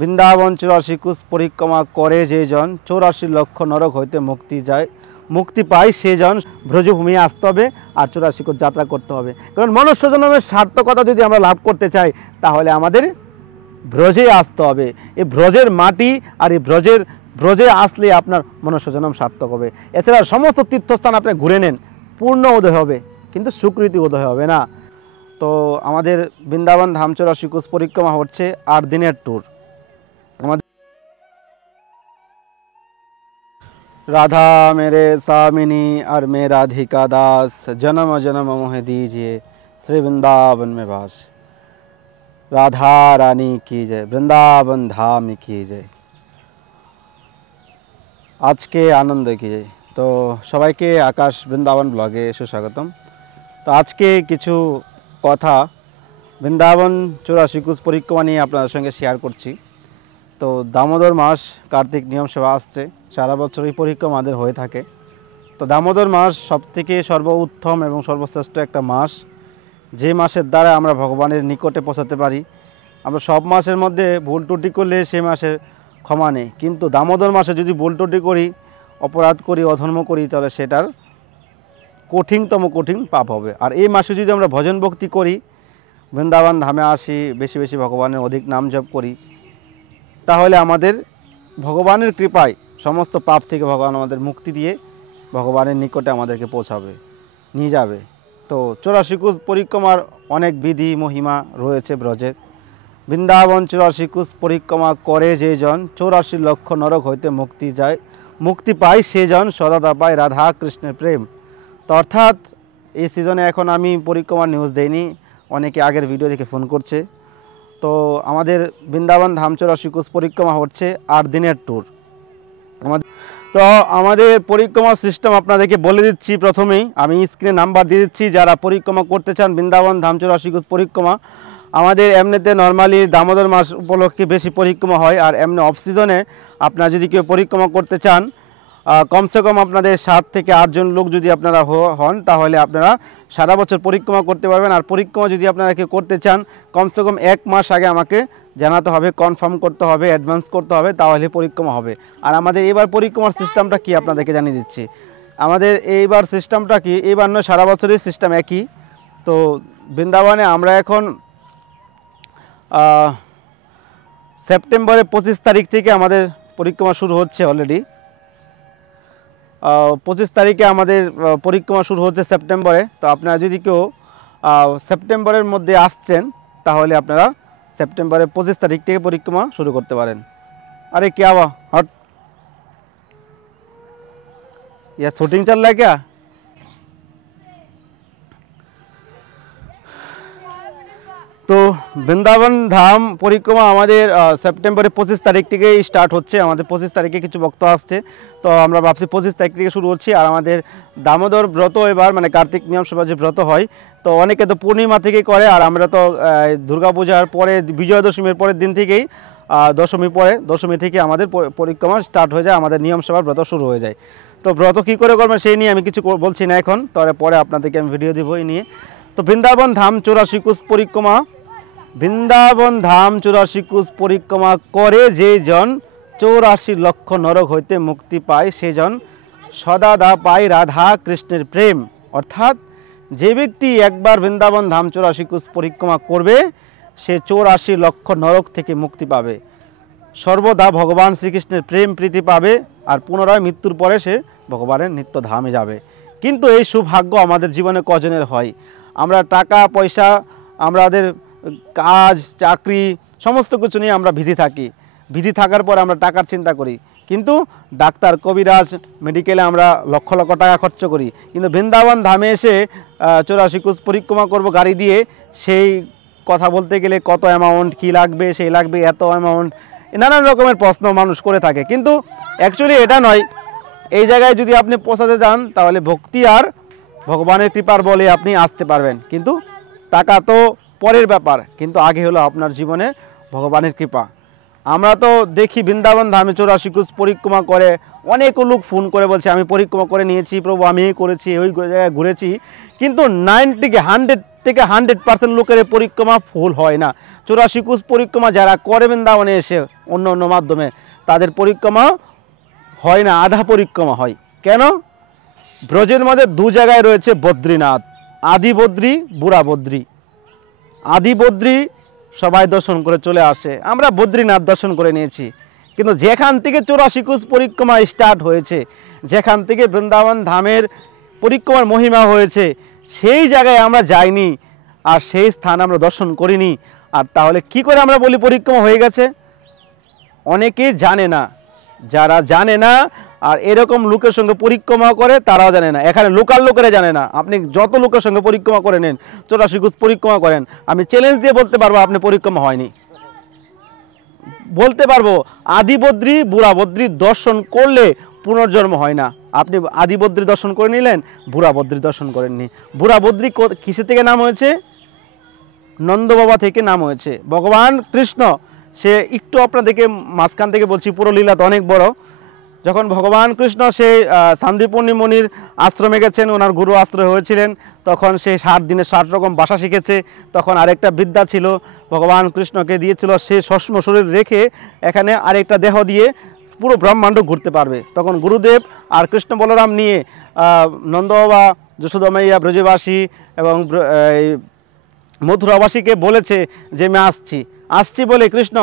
বৃন্দাবন 84 কোষ পরিক্রমা করে যে জন 84 লক্ষ নরক হইতে মুক্তি পায় সে জন ব্রজভূমি আসতে হবে আর 84 কোষ যাত্রা করতে হবে। কারণ মনুষ্য জন্মের সার্থকতা যদি আমরা লাভ করতে চাই তাহলে আমাদের ব্রজে আসতে হবে। এই ব্রজের মাটি আর এই ব্রজে আসলে আপনার মনুষ্য জন্ম সার্থক হবে। এছাড়া সমস্ত তীর্থস্থান আপনি ঘুরে নেন, পূর্ণ উদয় হবে কিন্তু সুকৃতি উদয় হবে না। তো আমাদের বৃন্দাবন ধাম 84 কোষ পরিক্রমা হচ্ছে 8 দিনের ট্যুর। আমাদের राधा मेरे स्वामिनी और मैं राधिका दास, जन्म जन्म मोह दीजिए श्री वृंदावन में वास। राधा रानी की जय, वृंदावन धाम की जय। आज के आनंद की जय। तो सबाई के आकाश वृंदावन ब्लगे सुस्वागतम। तो आज के किछु कथा वृंदावन 84 कोष परिक्रमा निये आपनादेर संगे शेयर करछि। तो दामोदर मास कार्तिक नियम सेवा आसছে, सारा बছর এই পরিক্রমা আমাদের হয়ে থাকে। তো দামোদর মাস সবথেকে সর্বোত্তম এবং সর্বশ্রেষ্ঠ একটা মাস, যে মাসের দ্বারা আমরা ভগবানের নিকটে পৌঁছাতে পারি। আমরা সব মাসের মধ্যে ভুল ত্রুটি করলে সেই মাসের ক্ষমা নেই, কিন্তু দামোদর মাসে যদি ভুল ত্রুটি করি, অপরাধ করি, অধর্ম করি, তাহলে সেটার কঠিনতম কঠিন পাপ হবে। আর এই মাসে যদি আমরা ভজন ভক্তি করি, বৃন্দাবন ধামে আসি, বেশি বেশি ভগবানের অধিক নাম জপ করি, তাহলে আমাদের ভগবানের কৃপায় সমস্ত পাপ থেকে ভগবান আমাদের মুক্তি দিয়ে ভগবানের নিকটে আমাদেরকে পৌঁছাবে, নিয়ে যাবে। তো 84 কোষ পরিক্রমার অনেক বিধি মহিমা রয়েছে ব্রজের। বৃন্দাবন 84 কোষ পরিক্রমা করে যে জন 84 লক্ষ নরক হইতে মুক্তি পায় সে জন সদা পায় রাধা কৃষ্ণের প্রেম। তো অর্থাৎ এই সিজনে এখন আমি পরিক্রমার নিউজ দেইনি, অনেকে আগের ভিডিও দেখে ফোন করছে। তো আমাদের বৃন্দাবন ধাম 84 কোষ পরিক্রমা হচ্ছে 8 দিনের ট্যুর। তো আমাদের পরিক্রমা সিস্টেম আপনাদেরকে বলে দিচ্ছি। প্রথমেই আমি স্ক্রিনে নাম্বার দিয়ে দিচ্ছি, যারা পরিক্রমা করতে চান বৃন্দাবন ধাম 84 কোষ পরিক্রমা। আমাদের এমনিতে নর্মালি দামোদর মাস উপলক্ষে বেশি পরিক্রমা হয়, আর এমনি অফ সিজনে আপনারা যদি কেউ পরিক্রমা করতে চান, কমসে কম আপনাদের 7 থেকে 8 জন লোক যদি আপনারা হন, তাহলে আপনারা সারা বছর পরিক্রমা করতে পারবেন। আর পরিক্রমা যদি আপনারা কেউ করতে চান, কমসে কম 1 মাস আগে আমাকে জানাতে হবে, কনফার্ম করতে হবে, অ্যাডভান্স করতে হবে, তাহলে পরিক্রমা হবে। আর আমাদের এবার পরিক্রমার সিস্টেমটা কি আপনাদেরকে জানিয়ে দিচ্ছি। আমাদের এইবার সিস্টেমটা কি, এইবার নয় সারা বছরই সিস্টেম একই। তো বৃন্দাবনে আমরা এখন সেপ্টেম্বরের 25 তারিখ থেকে আমাদের পরিক্রমা শুরু হচ্ছে। অলরেডি 25 তারিখে আমাদের পরিক্রমা শুরু হচ্ছে সেপ্টেম্বরে। তো আপনারা যদি কেউ সেপ্টেম্বরের মধ্যে আসছেন, তাহলে আপনারা সেপ্টেম্বরের 25 তারিখ থেকে পরিক্রমা শুরু করতে পারেন। अरे क्या हुआ, हट, यह शूटिंग चल रहा है क्या? তো বৃন্দাবন ধাম পরিক্রমা আমাদের সেপ্টেম্বরের 25 তারিখ থেকে স্টার্ট হচ্ছে। আমাদের 25 তারিখে কিছু বক্তা আসছে, তো আমরা ভাবছি 25 তারিখ থেকে শুরু হচ্ছে। আর আমাদের দামোদর ব্রত এবার মানে কার্তিক নিয়ম সেবা যে ব্রত হয়, তো অনেকে তো পূর্ণিমা থেকেই করে, আর আমরা তো দুর্গাপূজার পরে বিজয়া দশমীর পরের দিন থেকেই দশমী থেকে আমাদের পরিক্রমা স্টার্ট হয়ে যায়, আমাদের নিয়ম সেবার ব্রত শুরু হয়ে যায়। তো ব্রত কী করে করবেন সেই নিয়ে আমি কিছু বলছি না এখন, তবে পরে আপনাদেরকে আমি ভিডিও দিব এই নিয়ে। তো বৃন্দাবন ধাম 84 কোষ পরিক্রমা, বৃন্দাবন ধাম 84 কোষ পরিক্রমা করে যে জন 84 লক্ষ নরক হইতে মুক্তি পায় সে জন সদা পায় রাধা কৃষ্ণের প্রেম। অর্থাৎ যে ব্যক্তি একবার বৃন্দাবন ধাম 84 কোষ পরিক্রমা করবে, সে 84 লক্ষ নরক থেকে মুক্তি পাবে, সর্বদা ভগবান শ্রীকৃষ্ণের প্রেম প্রীতি পাবে, আর পুনরায় মৃত্যুর পরে সে ভগবানের নিত্য ধামে যাবে। কিন্তু এই সৌভাগ্য আমাদের জীবনে কজনের হয়? আমরা টাকা পয়সা, আমাদের কাজ চাকরি সমস্ত কিছু নিয়ে আমরা বিধি থাকি, বিধি থাকার পর আমরা টাকার চিন্তা করি, কিন্তু ডাক্তার কবিরাজ মেডিকেলে আমরা লক্ষ লক্ষ টাকা খরচ করি। কিন্তু বৃন্দাবন ধামে এসে 84 কোষ পরিক্রমা করব গাড়ি দিয়ে, সেই কথা বলতে গেলে কত অ্যামাউন্ট কী লাগবে, সেই লাগবে এত অ্যামাউন্ট, নানান রকমের প্রশ্ন মানুষ করে থাকে। কিন্তু অ্যাকচুয়ালি এটা নয়। এই জায়গায় যদি আপনি পৌঁছাতে চান, তাহলে ভক্তি আর ভগবানের কৃপার বলে আপনি আসতে পারবেন। কিন্তু টাকা তো পরের ব্যাপার, কিন্তু আগে হলো আপনার জীবনে ভগবানের কৃপা। আমরা তো দেখি বৃন্দাবন ধামে 84 কোষ পরিক্রমা করে, অনেক লোক ফোন করে বলছে আমি পরিক্রমা করে নিয়েছি প্রভু, আমি এই করেছি, ওই জায়গায় ঘুরেছি, কিন্তু 100% লোকের এই পরিক্রমা ফুল হয় না। 84 কোষ পরিক্রমা যারা করে বৃন্দাবনে এসে অন্য অন্য মাধ্যমে, তাদের পরিক্রমা হয় না, আধা পরিক্রমা হয়। কেন? ব্রজের মধ্যে দু জায়গায় রয়েছে বদ্রীনাথ, আদি বদ্রী, বুড়া বদ্রী। আদি বদ্রী সবাই দর্শন করে চলে আসে, আমরা বদ্রীনাথ দর্শন করে নিয়েছি, কিন্তু যেখান থেকে 84 কোষ পরিক্রমা স্টার্ট হয়েছে, যেখান থেকে বৃন্দাবন ধামের পরিক্রমার মহিমা হয়েছে, সেই জায়গায় আমরা যাইনি, আর সেই স্থান আমরা দর্শন করিনি। আর তাহলে কি করে আমরা বলি পরিক্রমা হয়ে গেছে? অনেকে জানে না, যারা জানে না আর এরকম লোকের সঙ্গে পরিক্রমা করে তারাও জানে না। এখানে লোকাল লোকেরা জানে না। আপনি যত লোকের সঙ্গে পরিক্রমা করে নেন, 84 কোষ পরিক্রমা করেন, আমি চ্যালেঞ্জ দিয়ে বলতে পারবো আপনি পরিক্রমা হয়নি। বলতে পারবো আদি বদ্রী, বুড়া বদ্রী দর্শন করলে পুনর্জন্ম হয় না। আপনি আদি বদ্রী দর্শন করে নিলেন, বুড়া বদ্রী দর্শন করেননি। বুড়া বদ্রী কিসে থেকে নাম হয়েছে? নন্দ বাবা থেকে নাম হয়েছে। ভগবান কৃষ্ণ, সে একটু আপনাদেরকে মাঝখান থেকে বলছি, পুরো লীলা তো অনেক বড়। যখন ভগবান কৃষ্ণ সেই সান্দীপনী মুনির আশ্রমে গেছেন, ওনার গুরু আশ্রয় হয়েছিলেন, তখন সে 7 দিনে 60 রকম ভাষা শিখেছে। তখন আরেকটা বিদ্যা ছিল ভগবান কৃষ্ণকে দিয়েছিল, সে সূক্ষ্ম শরীর রেখে এখানে আরেকটা দেহ দিয়ে পুরো ব্রহ্মাণ্ড ঘুরতে পারবে। তখন গুরুদেব আর কৃষ্ণ বলরাম নিয়ে নন্দ বাবা, যশোদামাইয়া, ব্রজবাসী এবং মথুরাবাসীকে বলেছে যে আমি আসছি বলে কৃষ্ণ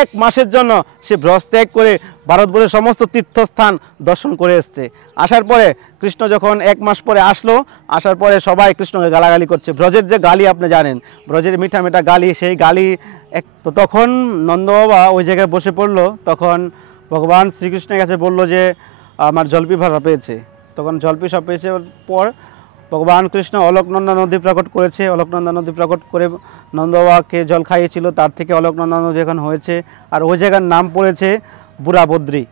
1 মাসের জন্য সে ব্রজ ত্যাগ করে ভারতবর্ষের সমস্ত তীর্থস্থান দর্শন করে এসছে। আসার পরে কৃষ্ণ যখন 1 মাস পরে আসার পরে সবাই কৃষ্ণকে গালাগালি করছে। ব্রজের যে গালি আপনি জানেন, ব্রজের মিঠা মিঠা গালি, সেই গালি তো তখন নন্দ বাবা ওই জায়গায় বসে পড়লো। তখন ভগবান শ্রীকৃষ্ণের কাছে বলল যে আমার জলপিপাসা পেয়েছে। তখন জলপিপাসা পেয়েছে পর ভগবান কৃষ্ণ অলকনন্দা নদী প্রকট করেছে। অলকনন্দা নদী প্রকট করে নন্দবাবাকে জল খাইয়েছিল, তার থেকে অলকনন্দা নদী এখন হয়েছে। আর ওই জায়গার নাম পড়েছে বুড়া বদ্রী।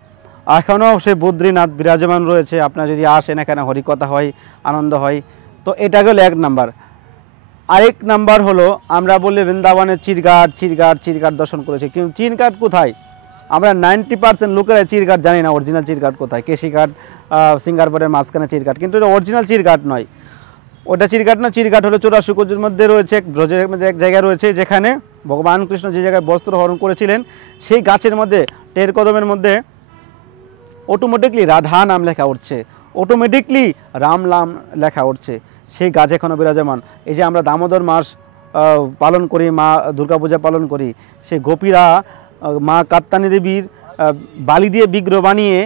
এখনও সেই বদ্রীনাথ বিরাজমান রয়েছে। আপনারা যদি আসেন, এখানে হরিকথা হয়, আনন্দ হয়। তো এটা গেল 1 নাম্বার। আরেক নাম্বার হলো, আমরা বলি বৃন্দাবনের চিরঘাট দর্শন করেছি, কিন্তু চিরঘাট কোথায়? আমরা 90% লোকেরা চিরঘাট জানি না অরিজিনাল চিরঘাট কোথায়। কেশিঘাট, সিঙ্গারপুরের মাঝখানে চিরঘাট, কিন্তু এটা অরিজিনাল চিরঘাট নয়। ওটা চিরঘাট না, চিরঘাট হলো 84 কোষের মধ্যে রয়েছে, ব্রজের মধ্যে এক জায়গায় রয়েছে, যেখানে ভগবান কৃষ্ণ যে জায়গায় বস্ত্র হরণ করেছিলেন, সেই গাছের মধ্যে, টের কদমের মধ্যে অটোমেটিকলি রাধা নাম লেখা উঠছে, অটোমেটিকলি রাম নাম লেখা উঠছে। সেই গাছ এখনও বিরাজমান। এই যে আমরা দামোদর মাস পালন করি, মা দুর্গাপূজা পালন করি, সেই গোপীরা মা কাত্যানী দেবীর বালি দিয়ে বিগ্রহ বানিয়ে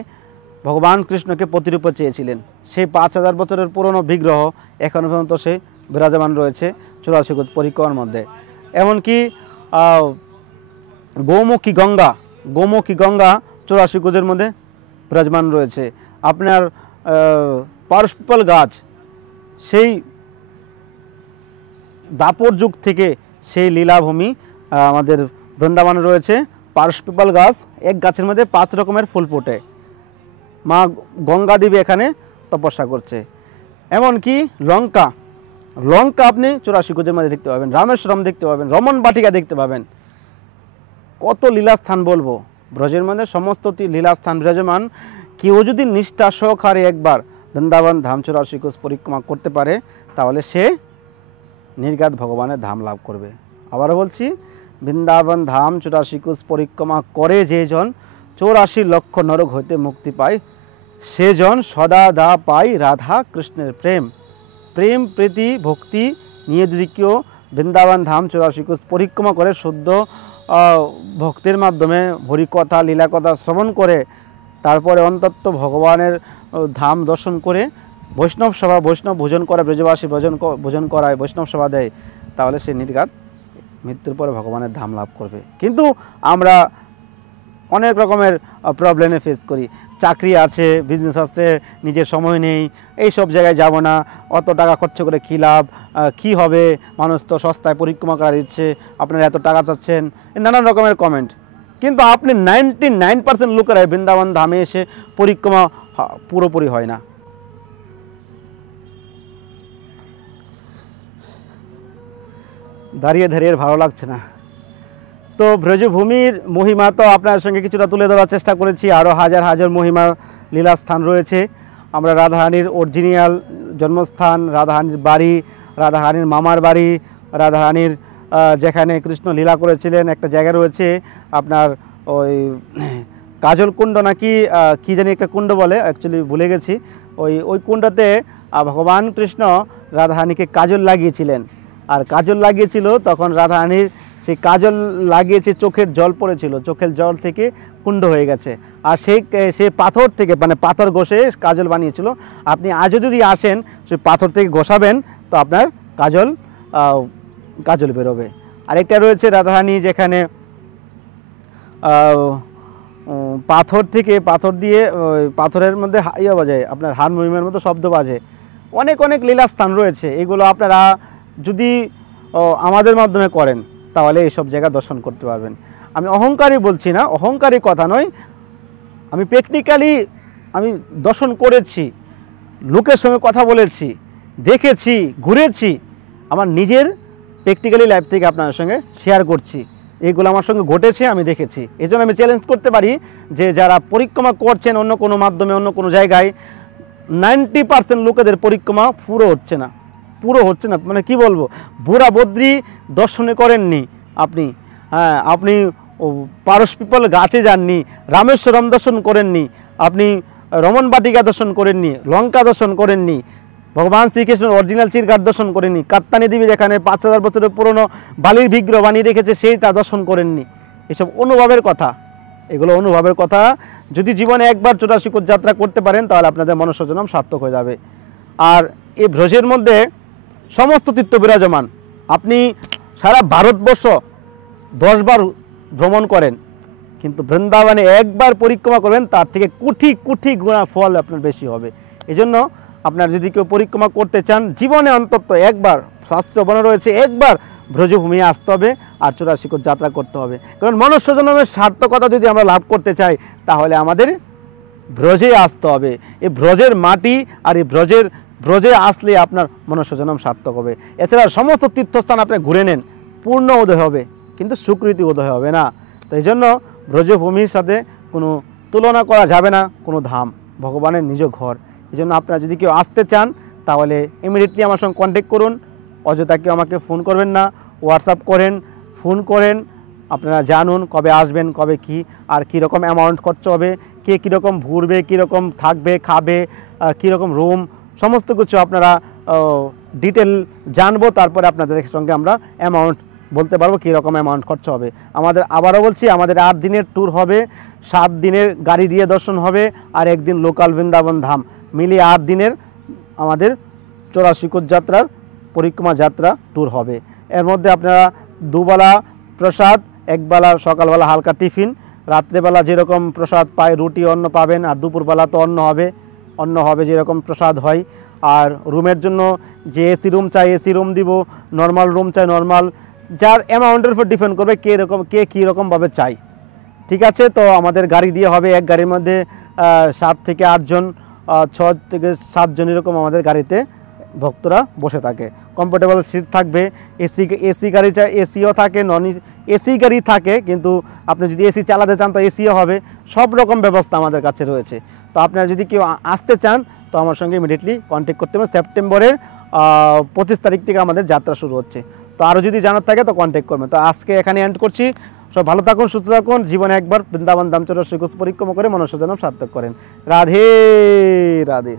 ভগবান কৃষ্ণকে প্রতিরূপে চেয়েছিলেন। সেই 5000 বছরের পুরনো বিগ্রহ এখনও পর্যন্ত সে বিরাজমান রয়েছে 84 কোষ পরিক্রমার মধ্যে। এমনকি গৌমুখী গঙ্গা 84 কোষের মধ্যে বিরাজমান রয়েছে। আপনার পারশপিপল গাছ, সেই দাপর যুগ থেকে সেই লীলাভূমি আমাদের বৃন্দাবনে রয়েছে। পারশপিপল গাছ, এক গাছের মধ্যে 5 রকমের ফুল ফোটে। মা গঙ্গা দেবী এখানে তপস্যা করছে। এমনকি লঙ্কা আপনি 84 কোষের মধ্যে দেখতে পাবেন, রামেশ্বরম দেখতে পাবেন, রমন বাটিকা দেখতে পাবেন। কত লীলাস্থান বলবো, ব্রজের মধ্যে সমস্ত লীলাস্থান বিরাজমান। কেউ যদি নিষ্ঠা সহকারে একবার বৃন্দাবন ধাম 84 কোষ পরিক্রমা করতে পারে, তাহলে সে নির্ঘাত ভগবানের ধাম লাভ করবে। আবারও বলছি, বৃন্দাবন ধাম 84 কোষ পরিক্রমা করে যেজন 84 লক্ষ নরক হইতে মুক্তি পায়, সেজন সদা দা পায় রাধা কৃষ্ণের প্রেম। প্রীতি ভক্তি নিয়ে যদি কেউ বৃন্দাবন ধাম 84 কোষ পরিক্রমা করে, শুদ্ধ ভক্তির মাধ্যমে হরিকথা লীলাকথা শ্রবণ করে, তারপরে অন্তত ভগবানের ধাম দর্শন করে, বৈষ্ণব ভোজন করা, ব্রজবাসী ভোজন করায়, বৈষ্ণব সভা দেয়, তাহলে সে নির্ঘাত মৃত্যুর পরে ভগবানের ধাম লাভ করবে। কিন্তু আমরা অনেক রকমের প্রবলেমে ফেস করি। চাকরি আছে, বিজনেস আছে, নিজের সময় নেই, এই সব জায়গায় যাব না, অত টাকা খরচ করে কী লাভ, কী হবে, মানুষ তো সস্তায় পরিক্রমা করা দিচ্ছে, আপনারা এত টাকা চাচ্ছেন, নানান রকমের কমেন্ট। কিন্তু আপনি 99% লোকেরা বৃন্দাবন ধামে এসে পরিক্রমা পুরোপুরি হয় না। দাঁড়িয়ে ভালো লাগছে না, তো ব্রজভূমির মহিমা তো আপনার সঙ্গে কিছুটা তুলে ধরার চেষ্টা করেছি, আরও হাজার হাজার মহিমা লীলা স্থান রয়েছে। আমরা রাধারানীর অরিজিনাল জন্মস্থান, রাধারানীর বাড়ি, রাধারানীর মামার বাড়ি, রাধারানীর যেখানে কৃষ্ণ লীলা করেছিলেন একটা জায়গা রয়েছে আপনার ওই কাজল কুণ্ড নাকি কী জানি একটা কুণ্ড বলে, অ্যাকচুয়ালি ভুলে গেছি। ওই কুণ্ডতে ভগবান কৃষ্ণ রাধারানীকে কাজল লাগিয়েছিলেন, আর কাজল লাগিয়েছিল তখন রাধারানীর সেই কাজল লাগিয়েছে, চোখের জল পড়েছিল, চোখের জল থেকে কুণ্ড হয়ে গেছে। আর সেই পাথর থেকে মানে পাথর ঘষে কাজল বানিয়েছিল। আপনি আজও যদি আসেন সেই পাথর থেকে ঘষাবেন তো আপনার কাজল বেরোবে। আরেকটা রয়েছে রাধারানী যেখানে পাথর দিয়ে পাথরের মধ্যে ইয়ে বাজে, আপনার হারমোনিয়ামের মতো শব্দ বাজে। অনেক অনেক লীলা স্থান রয়েছে, এগুলো আপনারা যদি আমাদের মাধ্যমে করেন তাহলে এইসব জায়গা দর্শন করতে পারবেন। আমি অহংকারী বলছি না, অহংকারী কথা নয়, আমি প্র্যাকটিক্যালি আমি দর্শন করেছি, লোকের সঙ্গে কথা বলেছি, দেখেছি, ঘুরেছি, আমার নিজের প্র্যাকটিক্যালি লাইফ থেকে আপনাদের সঙ্গে শেয়ার করছি। এইগুলো আমার সঙ্গে ঘটেছে, আমি দেখেছি। এই জন্য আমি চ্যালেঞ্জ করতে পারি যে যারা পরিক্রমা করছেন অন্য কোনো মাধ্যমে অন্য কোনো জায়গায়, 90% লোকেদের পরিক্রমা পুরো হচ্ছে না, মানে কি বলবো, বুড়া বদ্রি দর্শনে করেননি আপনি, হ্যাঁ আপনি পারস পিপল গাছে যাননি, রামেশ্বরম দর্শন করেননি, আপনি রমন বাটিকা দর্শন করেননি, লঙ্কা দর্শন করেননি, ভগবান শ্রীকৃষ্ণের অরিজিনাল চিরঘাট দর্শন করেননি, কাত্তানি দেবী যেখানে 5000 বছরের পুরনো বালির বিগ্রহ বানিয়ে রেখেছে সেইটা দর্শন করেননি। এসব অনুভবের কথা, এগুলো অনুভবের কথা। যদি জীবনে একবার 84 কোষ যাত্রা করতে পারেন তাহলে আপনাদের মনুষ্যজন্ম সার্থক হয়ে যাবে। আর এই ব্রজের মধ্যে সমস্ত তীর্থ বিরাজমান। আপনি সারা ভারতবর্ষ 10 বার ভ্রমণ করেন, কিন্তু বৃন্দাবনে একবার পরিক্রমা করবেন তার থেকে কোটি কোটি গুণা ফল আপনার বেশি হবে। এই জন্য আপনার যদি কেউ পরিক্রমা করতে চান জীবনে অন্তত একবার, শাস্ত্র বর্ণনা রয়েছে, একবার ব্রজভূমি আসতে হবে আর 84 কোষ যাত্রা করতে হবে। কারণ মনুষ্যজন্মের সার্থকতা যদি আমরা লাভ করতে চাই তাহলে আমাদের ব্রজে আসতে হবে। এই ব্রজের মাটি আর এই ব্রজে আসলে আপনার মনুষ্যজন্ম সার্থক হবে। এছাড়া সমস্ত তীর্থস্থান আপনি ঘুরে নেন, পূর্ণ উদয় হবে কিন্তু সুকৃতি উদয় হবে না। তো এই জন্য ব্রজভূমির সাথে কোনো তুলনা করা যাবে না কোনো ধাম, ভগবানের নিজ ঘর। এই জন্য আপনারা যদি কেউ আসতে চান তাহলে ইমিডিয়েটলি আমার সঙ্গে কন্ট্যাক্ট করুন, অযথা কেউ আমাকে ফোন করবেন না, হোয়াটসঅ্যাপ করেন, ফোন করেন। আপনারা জানুন কবে আসবেন, কবে কি আর কীরকম অ্যামাউন্ট খরচ হবে, কে কীরকম ঘুরবে, কীরকম থাকবে, খাবে, কীরকম রুম, সমস্ত কিছু আপনারা ডিটেল জানবো। তারপরে আপনাদের সঙ্গে আমরা অ্যামাউন্ট বলতে পারবো কীরকম অ্যামাউন্ট খরচ হবে। আমাদের আবারও বলছি, আমাদের 8 দিনের ট্যুর হবে, 7 দিনের গাড়ি দিয়ে দর্শন হবে আর 1 দিন লোকাল বৃন্দাবন ধাম মিলিয়ে 8 দিনের আমাদের 84 কোষ যাত্রার পরিক্রমা যাত্রা ট্যুর হবে। এর মধ্যে আপনারা দুবেলা প্রসাদ, একবেলা সকালবেলা হালকা টিফিন, রাত্রেবেলা যেরকম প্রসাদ পায় রুটি অন্ন পাবেন, আর দুপুরবেলা তো অন্ন হবে যেরকম প্রসাদ হয়। আর রুমের জন্য যে এসি রুম চাই এসি রুম দিব, নর্মাল রুম চাই নর্মাল, যার অ্যামাউন্টের উপর ডিপেন্ড করবে কে কীরকমভাবে চাই। ঠিক আছে, তো আমাদের গাড়ি দিয়ে হবে, এক গাড়ির মধ্যে 7 থেকে 8 জন, 6 থেকে 7 জন এরকম আমাদের গাড়িতে ভক্তরা বসে থাকে। কমফোর্টেবল সিট থাকবে, এসি গাড়ি চাই এসিও থাকে, নন এসি গাড়ি থাকে, কিন্তু আপনি যদি এসি চালাতে চান তো এসিও হবে। সব রকম ব্যবস্থা আমাদের কাছে রয়েছে। তো আপনারা যদি কেউ আসতে চান তো আমার সঙ্গে ইমিডিয়েটলি কন্ট্যাক্ট করতে হবে। সেপ্টেম্বরের 25 তারিখ থেকে আমাদের যাত্রা শুরু হচ্ছে। তো আরও যদি জানার থাকে তো কন্ট্যাক্ট করবেন। তো আজকে এখানে এন্ড করছি। সব ভালো থাকুন, সুস্থ থাকুন, জীবনে একবার বৃন্দাবন ধাম 84 কোষ পরিক্রমা করে মনুষ্যজন্ম সার্থক করেন। রাধে রাধে।